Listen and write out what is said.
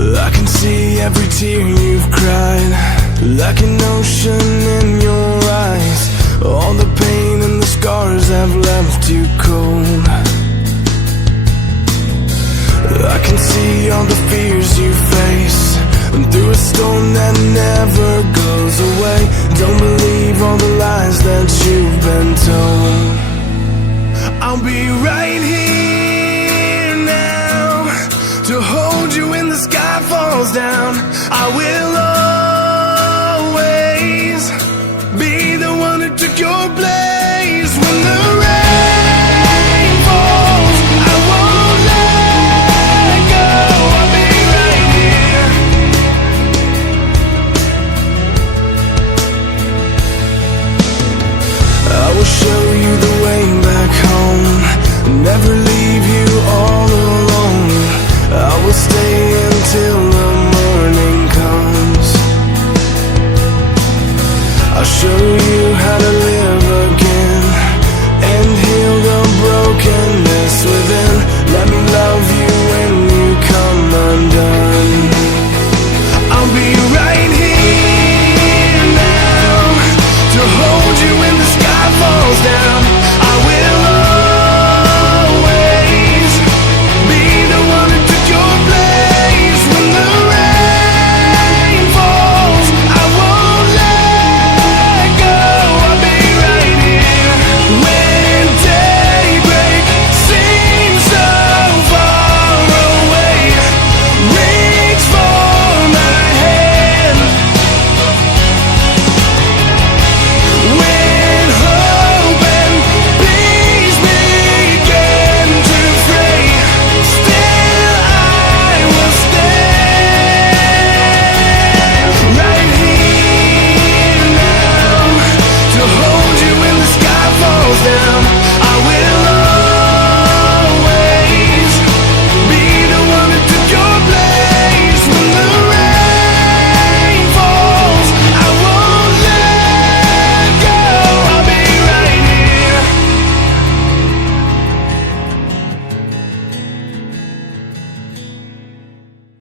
I can see every tear you've cried, like an ocean in your eyes. All the pain and the scars have left you cold. I can see all the fears you face, and through a storm that never goes away. Don't believe all the lies that you've been told. I'll be right here now to hold you when the sky falls down. I will always be the one who took your place.